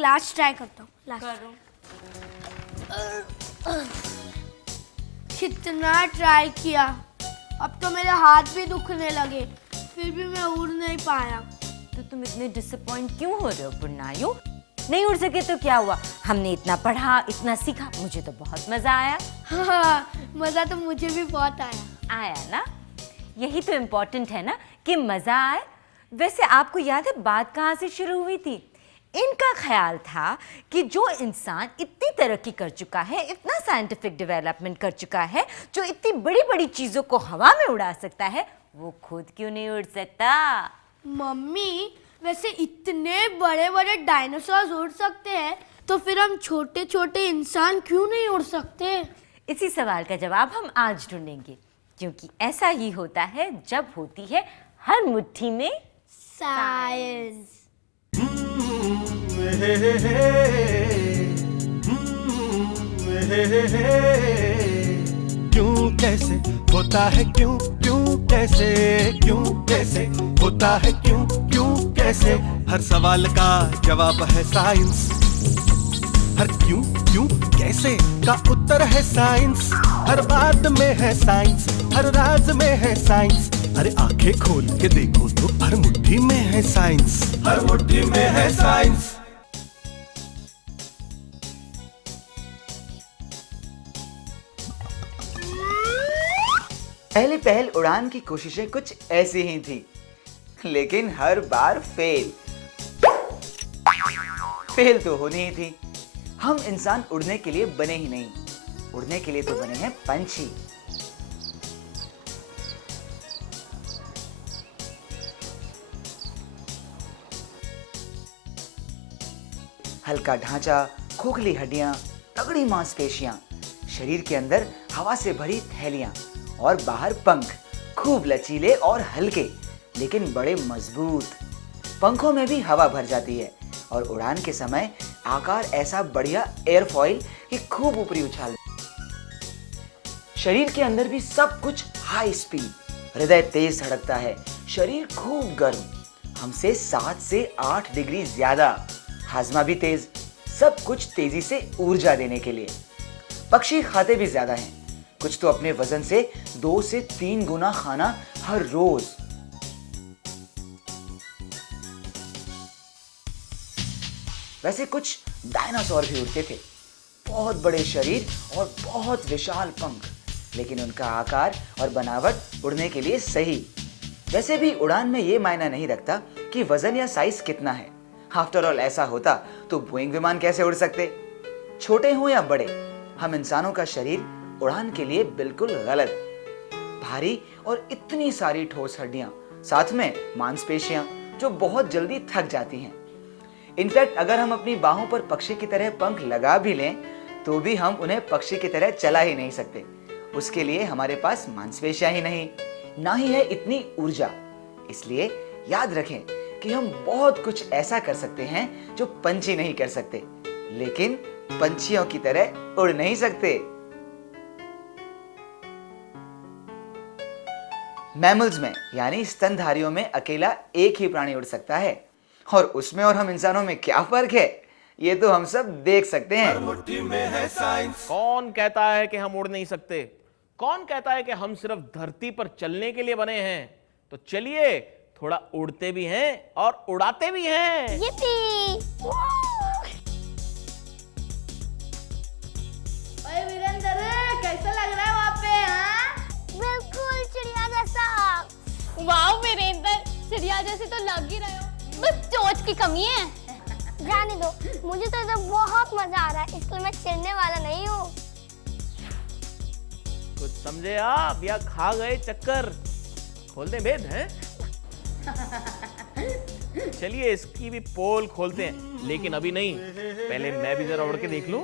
Last try करता हूँ। Last करो। कितना ट्राई किया, अब तो मेरे हाथ भी दुखने लगे, फिर भी मैं उड़ नहीं पाया। तो तुम इतने डिसअपॉइंट क्यों हो रहे हो पुन्नायु? नहीं उड़ सके तो क्या हुआ? हमने इतना पढ़ा, इतना सीखा, मुझे तो बहुत मजा आया। हाँ, मजा तो मुझे भी बहुत आया। आया ना? यही तो इम्पोर्टेंट है ना कि मजा आए। वैसे आपको याद है बात कहाँ से शुरू हुई थी? इनका ख्याल था कि जो इंसान इतनी तरक्की कर चुका है, इतना साइंटिफिक डेवलपमेंट कर चुका है, जो इतनी बड़ी बड़ी चीजों को हवा में उड़ा सकता है, वो खुद क्यों नहीं उड़ सकता? मम्मी, वैसे इतने बड़े बड़े डायनासोर उड़ सकते हैं, तो फिर हम छोटे छोटे इंसान क्यों नहीं उड़ सकते? इसी सवाल का जवाब हम आज ढूंढेंगे, क्योंकि ऐसा ही होता है जब होती है हर मुट्ठी में साइंस। क्यों कैसे होता है, क्यों क्यों कैसे, क्यों कैसे होता है, क्यों क्यों कैसे, हर सवाल का जवाब है साइंस। हर क्यों क्यों कैसे का उत्तर है साइंस। हर बात में है साइंस, हर राज में है साइंस। अरे आंखें खोल के देखो तो हर मुट्ठी में है साइंस, हर मुट्ठी में है साइंस। पहले पहल उड़ान की कोशिशें कुछ ऐसी ही थी, लेकिन हर बार फेल तो होनी ही थी। हम इंसान उड़ने के लिए बने ही नहीं, उड़ने के लिए तो बने हैं पंछी। हल्का ढांचा, खोखली हड्डियां, तगड़ी मांसपेशियां, शरीर के अंदर हवा से भरी थैलियां और बाहर पंख, खूब लचीले और हल्के लेकिन बड़े मजबूत। पंखों में भी हवा भर जाती है और उड़ान के समय आकार ऐसा बढ़िया एयरफॉइल कि खूब ऊपरी उछाल। शरीर के अंदर भी सब कुछ हाई स्पीड, हृदय तेज धड़कता है, शरीर खूब गर्म, हमसे 7 से 8 डिग्री ज्यादा, हाजमा भी तेज, सब कुछ तेजी से ऊर्जा देने के लिए। पक्षी खाते भी ज्यादा हैं, कुछ तो अपने वजन से 2 से 3 गुना खाना हर रोज। वैसे कुछ डायनासोर भी उड़ते थे, बहुत बड़े शरीर और बहुत विशाल पंख, लेकिन उनका आकार और बनावट उड़ने के लिए सही। वैसे भी उड़ान में ये मायना नहीं रखता कि वजन या साइज कितना है। आफ्टर ऑल ऐसा होता तो बोइंग विमान कैसे उड़ सकते? छोटे हो या बड़े, हम इंसानों का शरीर उड़ान के लिए बिल्कुल गलत। भारी और इतनी सारी ठोस हड्डियां, साथ में मांसपेशियां जो बहुत जल्दी थक जाती हैं। इनफैक्ट अगर हम अपनी बाहों पर पक्षी की तरह पंख लगा भी लें तो भी हम उन्हें पक्षी की तरह चला ही नहीं सकते। उसके लिए हमारे पास मांसपेशियां ही नहीं, ना ही है इतनी ऊर्जा। इसलिए याद रखें कि हम बहुत कुछ ऐसा कर सकते हैं जो पंछी नहीं कर सकते, लेकिन पंछियों की तरह उड़ नहीं सकते। मैमल्स में यानी स्तनधारियों में अकेला एक ही प्राणी उड़ सकता है, और उसमें और हम इंसानों में क्या फर्क है ये तो हम सब देख सकते हैं। मुट्ठी में है साइंस। कौन कहता है कि हम उड़ नहीं सकते? कौन कहता है कि हम सिर्फ धरती पर चलने के लिए बने हैं? तो चलिए थोड़ा उड़ते भी हैं और उड़ाते भी हैं। ओए वीरेंद्र, कैसा लग रहा है वहाँ पे? हाँ, बिल्कुल चिड़िया जैसा। वाह वीरेंद्र, चिड़िया जैसे तो लग ही रहे हो, बस चोंच की कमी है। जाने दो, मुझे तो इधर बहुत मजा आ रहा है, इसलिए मैं चिढ़ने वाला नहीं हूँ। कुछ समझे आप या खा गए चक्कर? खोल दें भेद हैं? चलिए इसकी भी पोल खोलते हैं, लेकिन अभी नहीं, पहले मैं भी जरा उड़ के देख लूं।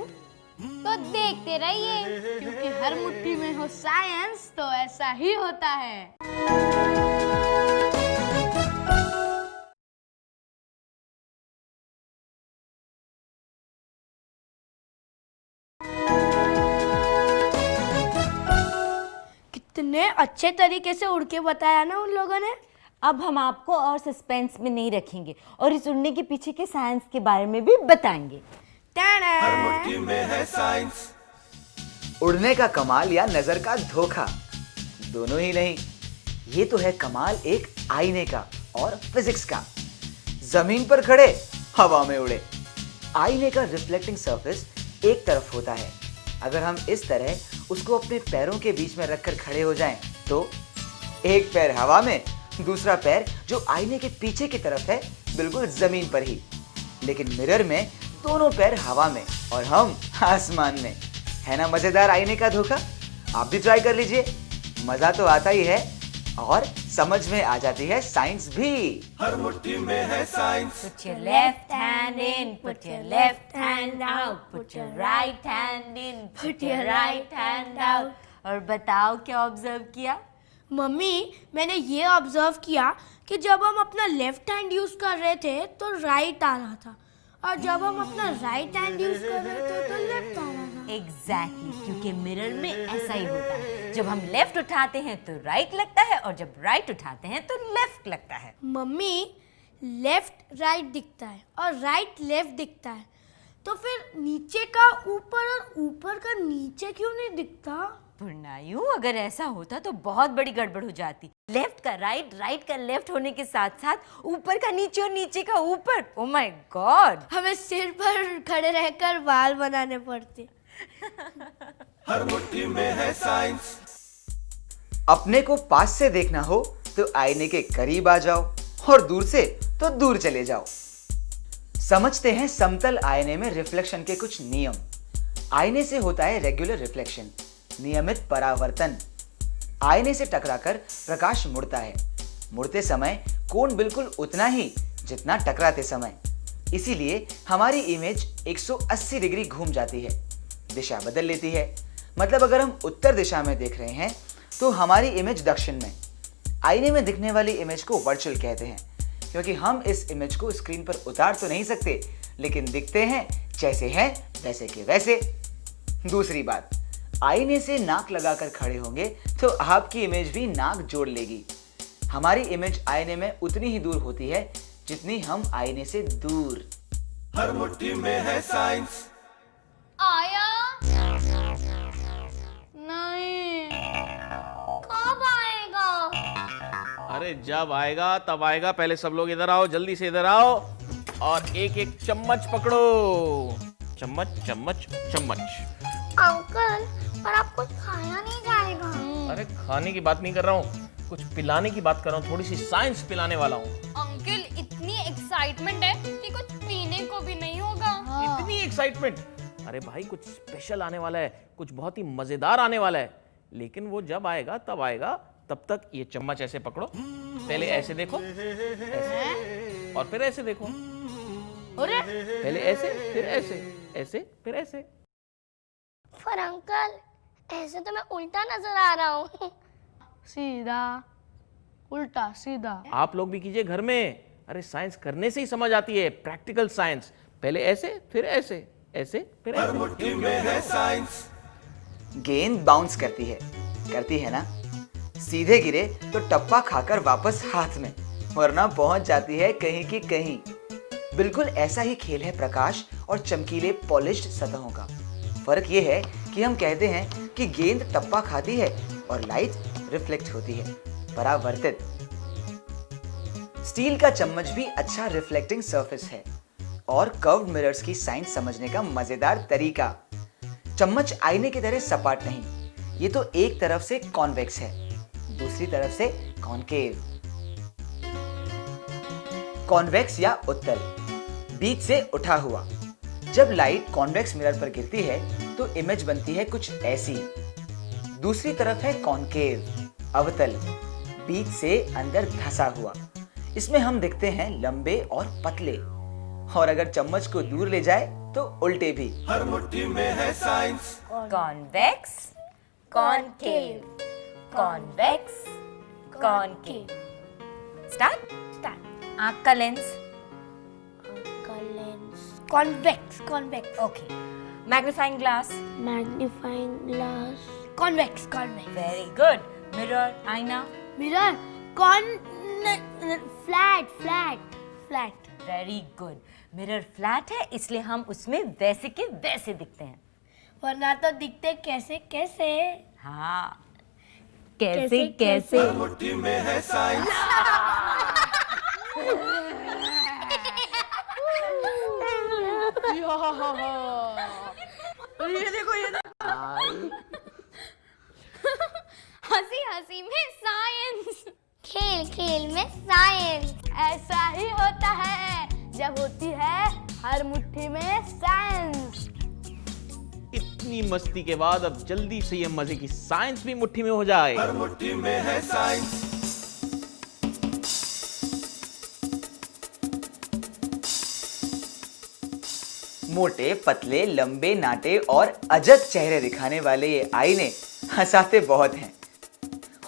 तो देखते रहिए, क्योंकि हर मुट्ठी में हो साइंस तो ऐसा ही होता है। कितने अच्छे तरीके से उड़ के बताया ना उन लोगों ने। अब हम आपको और सस्पेंस में नहीं रखेंगे और इस उड़ने के पीछे के साइंस के बारे में भी बताएंगे। मुट्ठी में है साइंस। उड़ने का कमाल या नजर का धोखा, दोनों ही नहीं। ये तो है कमाल एक आईने का और फिजिक्स का। जमीन पर खड़े, हवा में उड़े। आईने का रिफ्लेक्टिंग सरफेस एक तरफ होता है। अगर हम इस तरह उसको अपने पैरों के बीच में रखकर खड़े हो जाएं, तो एक पैर हवा में, दूसरा पैर जो आईने के पीछे की तरफ है बिल्कुल जमीन पर ही। लेकिन मिरर में दोनों पैर हवा में और हम आसमान में। है ना मजेदार आईने का धोखा? आप भी ट्राई कर लीजिए, मजा तो आता ही है और समझ में आ जाती है साइंस भी। हर मुट्ठी में है science. Put your left hand in, put your left hand out, put your right hand in, put your right hand out। और बताओ क्या ऑब्जर्व किया? मम्मी, मैंने ये ऑब्जर्व किया कि जब हम अपना लेफ्ट हैंड यूज कर रहे थे तो राइट आ रहा था, और जब हम अपना राइट हैंड यूज कर रहे थे तो लेफ्ट आ रहा था। एग्जैक्टली, क्योंकि मिरर में ऐसा ही होता है। जब हम लेफ्ट उठाते हैं तो राइट लगता है और जब राइट उठाते हैं तो लेफ्ट लगता है। मम्मी, लेफ्ट राइट दिखता है और राइट लेफ्ट दिखता है, तो फिर नीचे का ऊपर और ऊपर का नीचे क्यों नहीं दिखता? पुरनायु, अगर ऐसा होता तो बहुत बड़ी गड़बड़ हो जाती। लेफ्ट का राइट, राइट का लेफ्ट होने के साथ साथ ऊपर का नीचे और नीचे का ऊपर। ओ माय गॉड, हमें सिर पर खड़े रहकर बाल बनाने पड़ते। हर मुट्ठी में है साइंस। अपने को पास से देखना हो तो आईने के करीब आ जाओ और दूर से तो दूर चले जाओ। समझते हैं समतल आईने में रिफ्लेक्शन के कुछ नियम। आईने से होता है रेगुलर रिफ्लेक्शन, नियमित परावर्तन। आईने से टकराकर प्रकाश मुड़ता है। मुड़ते समय कोण बिल्कुल उतना ही जितना टकराते समय। इसीलिए हमारी इमेज 180 डिग्री घूम जाती है, दिशा बदल लेती है। मतलब अगर हम उत्तर दिशा में देख रहे हैं तो हमारी इमेज दक्षिण में। आईने में दिखने वाली इमेज को वर्चुअल कहते हैं, क्योंकि हम इस इमेज को स्क्रीन पर उतार तो नहीं सकते, लेकिन दिखते हैं जैसे हैं वैसे के वैसे। दूसरी बात, आईने से नाक लगाकर खड़े होंगे तो आपकी इमेज भी नाक जोड़ लेगी। हमारी इमेज आईने में उतनी ही दूर होती है जितनी हम आईने से दूर। हर मुट्ठी में है साइंस। आया नहीं, कब आएगा? अरे जब आएगा तब आएगा। पहले सब लोग इधर आओ, जल्दी से इधर आओ और एक एक चम्मच पकड़ो। चम्मच चम्मच चम्मच। अंकल, पर आप कुछ खाया नहीं जाएगा। अरे खाने की बात नहीं कर रहा हूँ, कुछ पिलाने की बात कर रहा हूँ। थोड़ी सी साइंस पिलाने वाला हूँ। अंकल इतनी एक्साइटमेंट है कि कुछ पीने को भी नहीं होगा। इतनी एक्साइटमेंट? अरे भाई, कुछ स्पेशल आने वाला है, कुछ बहुत ही मजेदार आने वाला है। लेकिन वो जब आएगा तब आएगा। तब तक ये चम्मच ऐसे पकड़ो, पहले ऐसे देखो, ऐसे, और फिर ऐसे देखो। अरे पहले ऐसे, फिर ऐसे, ऐसे, फिर ऐसे। पर अंकल, ऐसे तो मैं उल्टा नजर आ रहा हूँ। सीधा उल्टा सीधा। आप लोग भी कीजिए घर में। अरे साइंस करने से ही समझ आती है, प्रैक्टिकल साइंस। पहले ऐसे, फिर ऐसे, ऐसे, फिर हर ऐसे। मुट्ठी में है साइंस। गेंद बाउंस करती है ना। सीधे गिरे तो टप्पा खाकर वापस हाथ में, वरना पहुंच जाती है कहीं की कहीं। बिल्कुल ऐसा ही खेल है प्रकाश और चमकीले पॉलिश्ड सतहों का। फर्क ये है कि हम कहते हैं कि गेंद टप्पा खाती है और लाइट रिफ्लेक्ट होती है, परावर्तित। स्टील का चम्मच भी अच्छा रिफ्लेक्टिंग सरफेस है। और कर्व्ड मिरर्स की साइंस समझने का मजेदार तरीका। चम्मच आईने की तरह सपाट नहीं, ये तो एक तरफ से कॉन्वेक्स है, दूसरी तरफ से कॉनकेव। कॉन्वेक्स या उत्तल, बीच से उठा हुआ। जब लाइट कॉन्वेक्स मिरर पर गिरती है तो इमेज बनती है कुछ ऐसी। दूसरी तरफ है कॉनकेव, अवतल, बीच से अंदर धंसा हुआ। इसमें हम दिखते हैं लंबे और पतले। और अगर चम्मच को दूर ले जाए तो उल्टे भी। हर मुट्ठी में है science. Convex, concave, convex, concave. Start. आंख का lens, convex convex. Okay. Magnifying glass, magnifying glass. Convex convex. Very good. Mirror, आईना, mirror flat flat flat. Very good. Mirror flat है इसलिए हम उसमें वैसे के वैसे दिखते हैं। वरना तो दिखते कैसे कैसे। हाँ, कैसे कैसे। मुट्ठी में है साइंस। हंसी हंसी में साइंस। खेल खेल में साइंस। ऐसा ही होता है जब होती है हर मुट्ठी में साइंस। इतनी मस्ती के बाद अब जल्दी से ये मजे की साइंस भी मुट्ठी में हो जाए। हर मुट्ठी में है साइंस। मोटे, पतले, लंबे, नाटे और अजब चेहरे दिखाने वाले ये आईने हंसाते बहुत हैं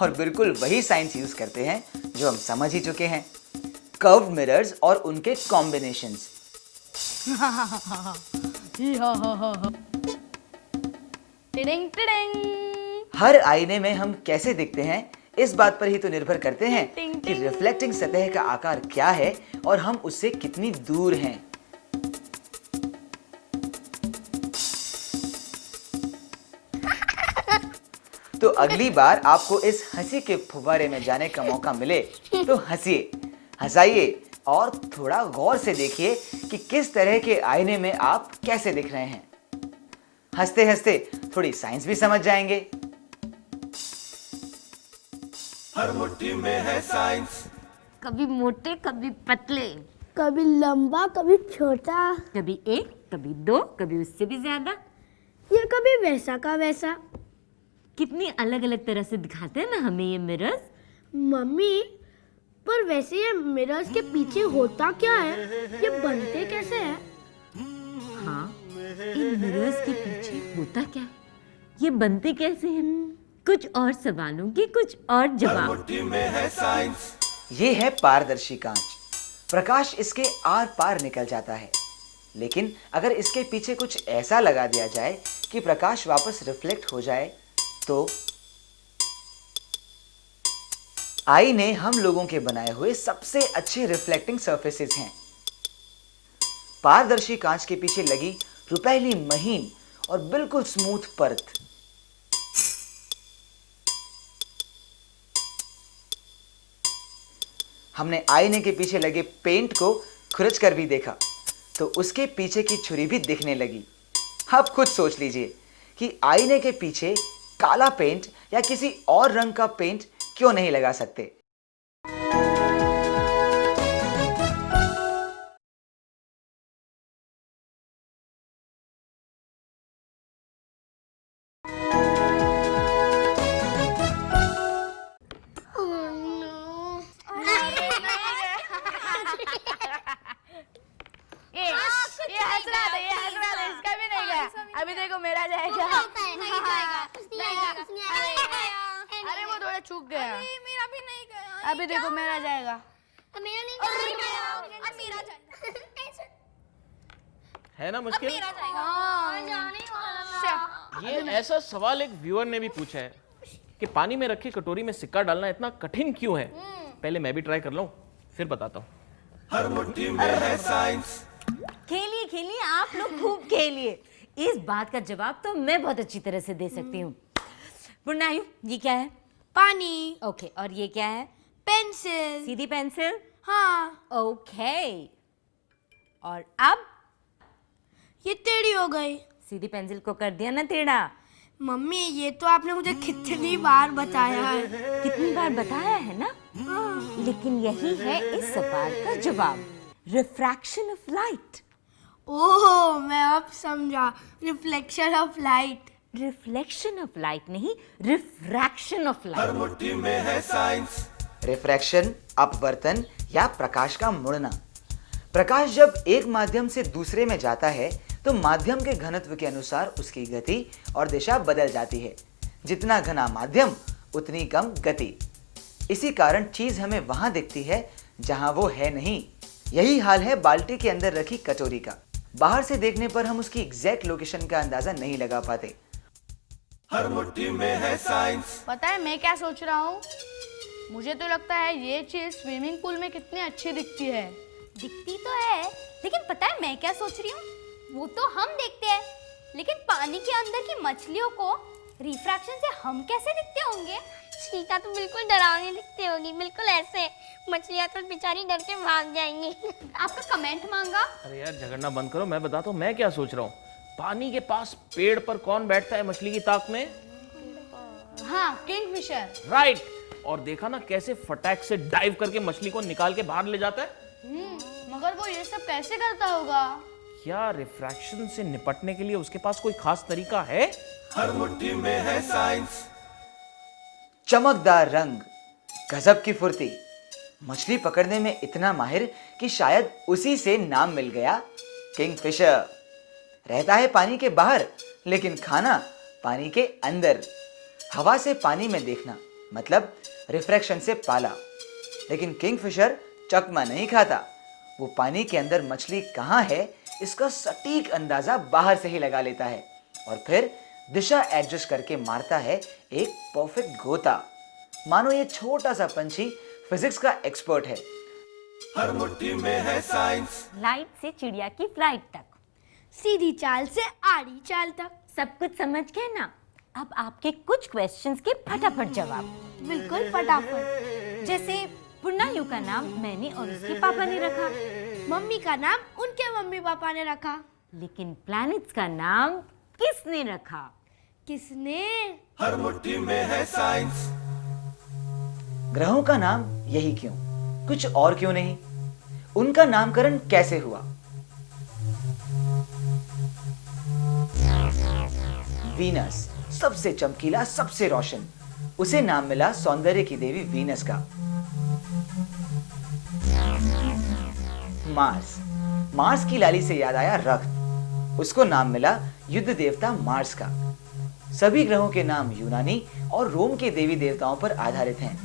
और बिल्कुल वही साइंस यूज करते हैं जो हम समझ ही चुके हैं, कर्व्ड मिरर्स और उनके कॉम्बिनेशंस। Tiding tiding. हर आईने में हम कैसे दिखते हैं इस बात पर ही तो निर्भर करते हैं कि रिफ्लेक्टिंग सतह का आकार क्या है और हम उससे कितनी दूर हैं। तो अगली बार आपको इस हंसी के फुव्वारे में जाने का मौका मिले तो हंसिए, हंसाइए और थोड़ा गौर से देखिए कि किस तरह के आईने में आप कैसे दिख रहे हैं। हंसते हंसते थोड़ी साइंस भी समझ जाएंगे। हर मुट्ठी में है साइंस। कभी मोटे, कभी पतले, कभी लंबा कभी छोटा, कभी एक, कभी दो, कभी उससे भी ज्यादा। या कभी वैसा का वैसा। कितनी अलग अलग तरह से दिखाते हैं ना हमें ये मिरर्स। मम्मी, पर वैसे ये मिरर्स के पीछे होता क्या है? ये बनते कैसे हैं? हाँ, इन मिरर्स के पीछे होता क्या है, ये बनते कैसे हैं? कुछ और सवालों के कुछ और जवाब। मुट्ठी में है साइंस। ये है पारदर्शी कांच। प्रकाश इसके आर पार निकल जाता है, लेकिन अगर इसके पीछे कुछ ऐसा लगा दिया जाए कि प्रकाश वापस रिफ्लेक्ट हो जाए तो आईने हम लोगों के बनाए हुए सबसे अच्छे रिफ्लेक्टिंग सरफेसेस हैं। पारदर्शी कांच के पीछे लगी रुपैली महीन और बिल्कुल स्मूथ परत हमने आईने के पीछे लगे पेंट को खुरच कर भी देखा तो उसके पीछे की छुरी भी दिखने लगी। अब खुद सोच लीजिए कि आईने के पीछे काला पेंट या किसी और रंग का पेंट क्यों नहीं लगा सकते। ये हंस रहा था, इसका भी नहीं गया। अभी देखो मेरा जाएगा। अरे वो थोड़ा चूक गया। मेरा भी नहीं गया। अभी देखो मेरा जाएगा। मेरा नहीं गया। अब मेरा जाएगा। है ना मुश्किल? जाने वाला। ये ऐसा सवाल एक व्यूअर ने भी पूछा है कि पानी में रखी कटोरी में सिक्का डालना इतना कठिन क्यों है। पहले मैं भी ट्राई कर लूं फिर बताता हूँ। हर मुट्ठी में है साइंस। खेलिए खेलिए, आप लोग खूब खेलिए। इस बात का जवाब तो मैं बहुत अच्छी तरह से दे सकती हूँ। पुरनायु, ये क्या है? पानी। ओके, और ये क्या है? पेंसिल। सीधी पेंसिल। हाँ। ओके, और अब ये टेढ़ी हो गई। सीधी पेंसिल को कर दिया ना टेढ़ा। मम्मी, ये तो आपने मुझे कितनी बार बताया है। कितनी बार बताया है ना, लेकिन यही है इस सवाल का जवाब, रिफ्रैक्शन ऑफ लाइट। ओह, मैं अब समझा, reflection of light. Reflection of light नहीं, रिफ्रैक्शन ऑफ हर लाइट। मुट्ठी में है साइंस। रिफ्रैक्शन, अपवर्तन या प्रकाश का मुड़ना। प्रकाश जब एक माध्यम से दूसरे में जाता है तो माध्यम के घनत्व के अनुसार उसकी गति और दिशा बदल जाती है। जितना घना माध्यम उतनी कम गति। इसी कारण चीज हमें वहां दिखती है जहां वो है नहीं। यही हाल है बाल्टी के अंदर रखी कटोरी का। बाहर से देखने पर हम उसकी एग्जैक्ट लोकेशन का अंदाजा नहीं लगा पाते। हर मुट्ठी में है साइंस। पता है मैं क्या सोच रहा हूँ? मुझे तो लगता है ये चीज स्विमिंग पूल में कितनी अच्छी दिखती है। दिखती तो है, लेकिन पता है मैं क्या सोच रही हूँ? वो तो हम देखते हैं, लेकिन पानी के अंदर की मछलियों को रिफ्रैक्शन से हम कैसे दिखते होंगे? चीता तो बिल्कुल डरावनी दिखती होगी, बिल्कुल ऐसे। मछलियाँ तो बेचारी डर के भाग जाएंगी। आपका कमेंट मांगा। अरे यार झगड़ना बंद करो, मैं बताता हूँ मैं क्या सोच रहा हूँ। पानी के पास पेड़ पर कौन बैठता है मछली की ताक में? हाँ, किंगफिशर। राइट। और देखा ना कैसे फटाक से डाइव करके मछली को निकाल के बाहर ले जाता है। मगर वो ये सब कैसे करता होगा? क्या रिफ्रैक्शन से निपटने के लिए उसके पास कोई खास तरीका है? हर मुट्ठी में है साइंस। चमकदार रंग, गजब की फुर्ती, मछली पकड़ने में इतना माहिर कि शायद उसी से नाम मिल गया किंगफिशर। रहता है पानी के बाहर, लेकिन खाना पानी के अंदर। हवा से पानी में देखना मतलब रिफ्रैक्शन से पाला। लेकिन किंगफिशर चकमा नहीं खाता, वो पानी के अंदर मछली कहाँ है इसका सटीक अंदाजा बाहर से ही लगा लेता है और फिर दिशा एडजस्ट करके मारता है एक परफेक्ट गोता। मानो ये छोटा सा पंछी फिजिक्स का एक्सपर्ट है। हर मुट्ठी में है साइंस। लाइट से चिड़िया की फ्लाइट तक, सीधी चाल से आड़ी चाल तक। सब कुछ समझ गए ना? अब आपके कुछ क्वेश्चंस के फटाफट जवाब। बिल्कुल फटाफट। जैसे पुन्नायू का नाम मैंने और उसके पापा ने रखा, मम्मी का नाम उनके मम्मी पापा ने रखा। लेकिन प्लैनेट्स का नाम किसने रखा? किसने? हर मुट्ठी में है साइंस। ग्रहों का नाम यही क्यों, कुछ और क्यों नहीं? उनका नामकरण कैसे हुआ? वीनस सबसे चमकीला, सबसे रोशन, उसे नाम मिला सौंदर्य की देवी वीनस का। मार्स की लाली से याद आया रक्त, उसको नाम मिला युद्ध देवता मार्स का। सभी ग्रहों के नाम यूनानी और रोम के देवी देवताओं पर आधारित हैं।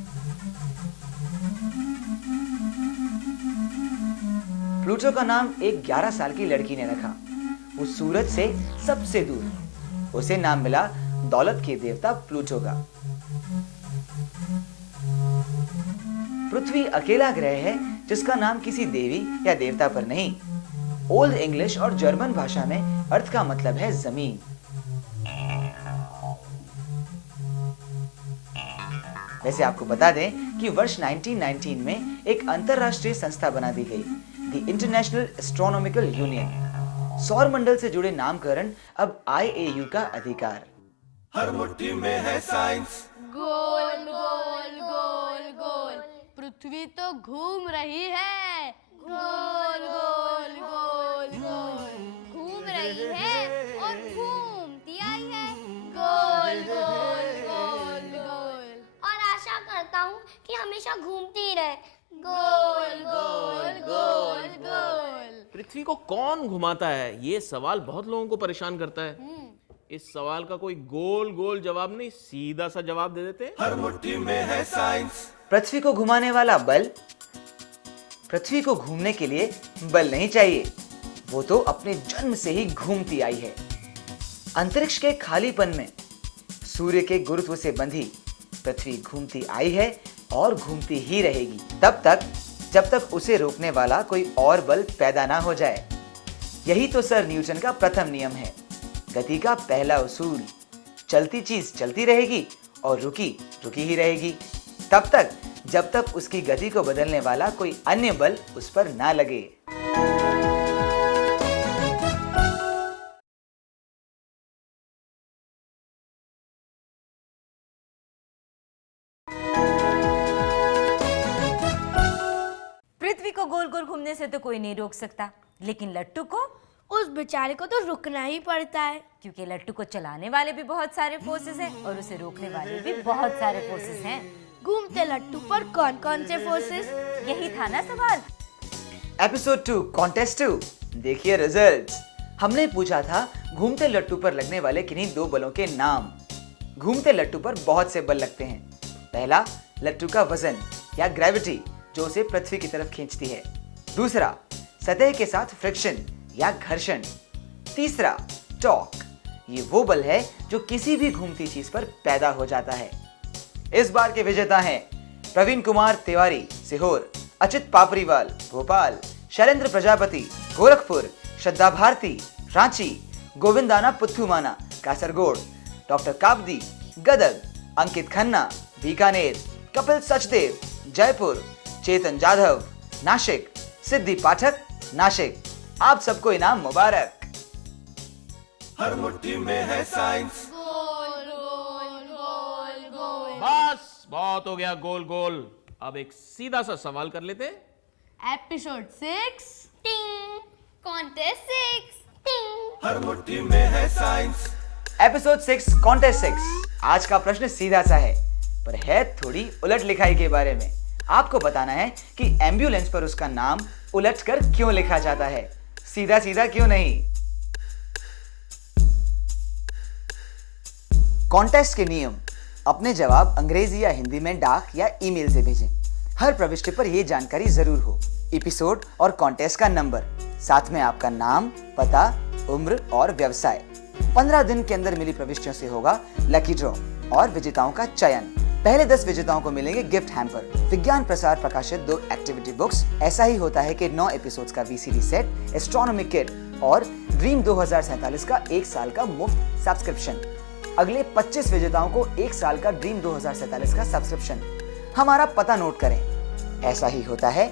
प्लूटो का नाम एक 11 साल की लड़की ने रखा। वो सूरज से सबसे दूर, उसे नाम मिला दौलत के देवता प्लूटो का। पृथ्वी अकेला ग्रह है जिसका नाम किसी देवी या देवता पर नहीं। ओल्ड इंग्लिश और जर्मन भाषा में अर्थ का मतलब है जमीन। वैसे आपको बता दें कि वर्ष 1919 में एक अंतरराष्ट्रीय संस्था बना दी गई, द इंटरनेशनल एस्ट्रोनॉमिकल यूनियन। सौर मंडल से जुड़े नामकरण अब IAU का अधिकार। हर मुट्ठी में है साइंस। गोल गोल गोल गोल, पृथ्वी तो घूम रही है। गोल गोल गोल गोल, घूम रही है और घूमती आई है। गोल गोल गोल गोल। और आशा करता हूँ कि हमेशा घूमती ही रहे। गोल गोल गोल गोल। पृथ्वी को कौन घुमाता है, ये सवाल बहुत लोगों को परेशान करता है। इस सवाल का कोई गोल गोल जवाब नहीं, सीधा सा जवाब दे देते। हर मुट्ठी में है साइंस। पृथ्वी को घुमाने वाला बल, पृथ्वी को घूमने के लिए बल नहीं चाहिए, वो तो अपने जन्म से ही घूमती आई है। अंतरिक्ष के खालीपन में सूर्य के गुरुत्व से बंधी पृथ्वी घूमती आई है और घूमती ही रहेगी तब तक जब तक उसे रोकने वाला कोई और बल पैदा ना हो जाए। यही तो सर न्यूटन का प्रथम नियम है, गति का पहला उसूल। चलती चीज चलती रहेगी और रुकी रुकी ही रहेगी तब तक जब तक उसकी गति को बदलने वाला कोई अन्य बल उस पर ना लगे। पृथ्वी को गोल गोल घूमने से तो कोई नहीं रोक सकता, लेकिन लट्टू को, उस बेचारे को तो रुकना ही पड़ता है। क्योंकि लट्टू को चलाने वाले भी बहुत सारे फोर्सेस हैं और उसे रोकने वाले भी बहुत सारे फोर्सेस हैं। घूमते लट्टू पर कौन कौन से फोर्सेस? यही था ना सवाल। एपिसोड 2 कॉन्टेस्ट 2 देखिए रिजल्ट्स। हमने पूछा था घूमते लट्टू पर लगने वाले किन्हीं दो बलों के नाम। घूमते लट्टू पर बहुत से बल लगते हैं। पहला, लट्टू का वजन या ग्रेविटी जो उसे पृथ्वी की तरफ खींचती है। दूसरा, सतह के साथ फ्रिक्शन या घर्षण। तीसरा, टॉर्क, ये वो बल है जो किसी भी घूमती चीज पर पैदा हो जाता है। इस बार के विजेता हैं प्रवीण कुमार तिवारी सीहोर, अचित पापरीवाल भोपाल, शैलेंद्र प्रजापति गोरखपुर, श्रद्धा भारती रांची, गोविंदाना पुथुमाना कासरगोड, डॉक्टर काबदी गदग, अंकित खन्ना बीकानेर, कपिल सचदेव जयपुर, चेतन जाधव नासिक, सिद्धि पाठक नासिक। आप सबको इनाम मुबारक। हर मुट्ठी में है साइंस। बस बहुत हो गया गोल गोल। अब एक सीधा सा सवाल कर लेते। एपिसोड 6 टिंग कॉन्टेस्ट 6 हर मुट्ठी में है साइंस। Episode 6 contest 6। आज का प्रश्न सीधा सा है, पर है थोड़ी उलट लिखाई के बारे में। आपको बताना है कि एम्बुलेंस पर उसका नाम उलट कर क्यों लिखा जाता है, सीधा सीधा क्यों नहीं। कॉन्टेस्ट के नियम: अपने जवाब अंग्रेजी या हिंदी में डाक या ईमेल से भेजें। हर प्रविष्टि पर यह जानकारी जरूर हो, एपिसोड और कॉन्टेस्ट का नंबर, साथ में आपका नाम, पता, उम्र और व्यवसाय। 15 दिन के अंदर मिली प्रविष्टियों से होगा लकी ड्रॉ और विजेताओं का चयन। पहले 10 विजेताओं को मिलेंगे गिफ्ट हैम्पर, विज्ञान प्रसार प्रकाशित 2 एक्टिविटी बुक्स। ऐसा ही होता है कि 9 एपिसोड्स का वीसीडी सेट, एस्ट्रोनॉमी किट और ड्रीम 2047 का 1 साल का मुफ्त सब्सक्रिप्शन। अगले 25 विजेताओं को 1 साल का ड्रीम 2047 का सब्सक्रिप्शन। हमारा पता नोट करें, ऐसा ही होता है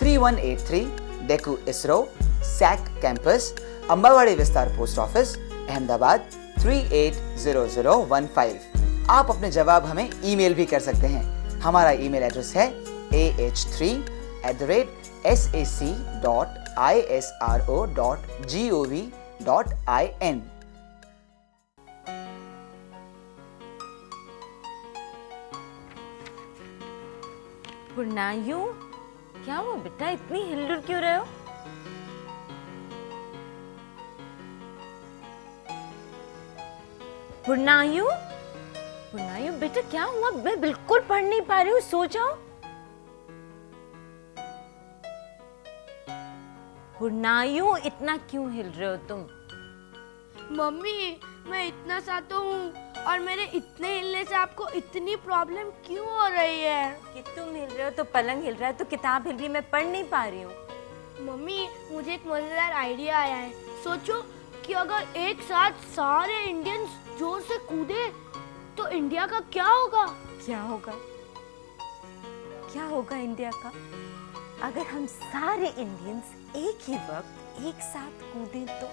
3183 डेकू ISRO, SAC campus, Ambawadi Vistar post office, Ahmedabad 380015। आप अपने जवाब हमें ईमेल भी कर सकते हैं। हमारा ईमेल एड्रेस है ah3@sac.isro.gov.in। पुरनायु, क्या हुआ बेटा, इतनी हिलडुल क्यों रहे हो? पुरनायु, पुरनायु बेटा क्या हुआ? मैं बिल्कुल पढ़ नहीं पा रही हूँ, सो जाओ। पुरनायु, इतना क्यों हिल रहे हो तुम? मम्मी, मैं इतना सा तो हूँ और मेरे इतने हिलने से आपको इतनी प्रॉब्लम क्यों हो रही है? कि तुम हिल रहे हो तो पलंग हिल रहा है, तो किताब हिल रही है, मैं पढ़ नहीं पा रही हूँ। मम्मी, मुझे एक मजेदार आइडिया आया है। सोचो कि अगर एक साथ सारे इंडियंस जोर से कूदे तो इंडिया का क्या होगा? क्या होगा? क्या होगा इंडिया का? अगर हम सारे इंडियंस एक ही वक्त एक साथ कूदें तो?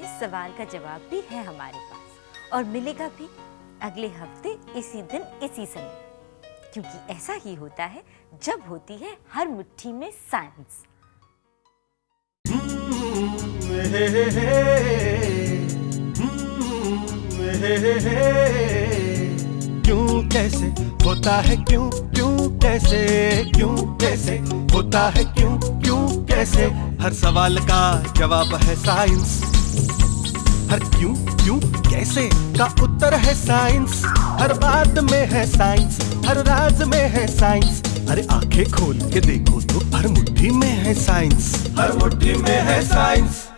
इस सवाल का जवाब भी है हमारे पास, और मिलेगा भी अगले हफ्ते इसी दिन इसी समय, क्योंकि ऐसा ही होता है जब होती है हर मुट्ठी में साइंस। क्यों कैसे होता है, क्यों क्यों कैसे, क्यों कैसे होता है, क्यों क्यों कैसे। हर सवाल का जवाब है साइंस। हर क्यों क्यों कैसे का उत्तर है साइंस। हर बात में है साइंस, हर राज में है साइंस। अरे आंखें खोल के देखो तो हर मुट्ठी में है साइंस। हर मुट्ठी में है साइंस।